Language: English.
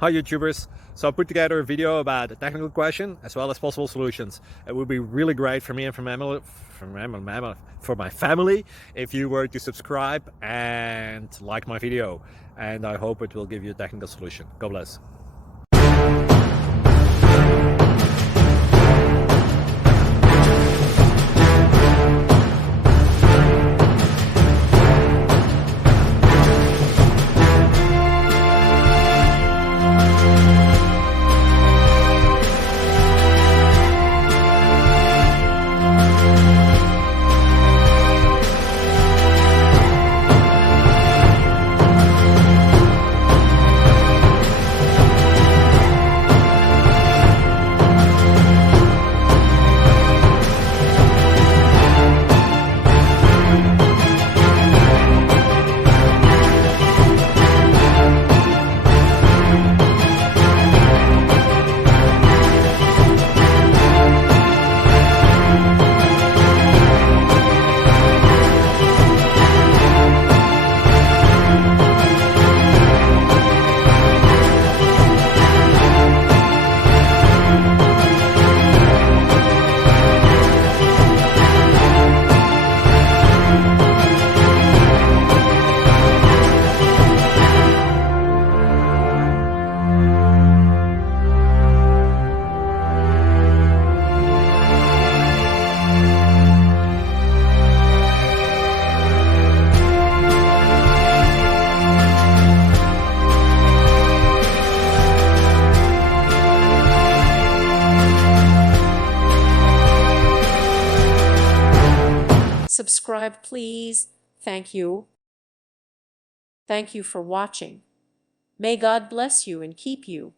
Hi YouTubers! So I put together a video about a technical question as well as possible solutions. It would be really great for me and for my family if you were to subscribe and like my video, and I hope it will give you a technical solution. God bless. Subscribe, please. Thank you. Thank you for watching. May God bless you and keep you.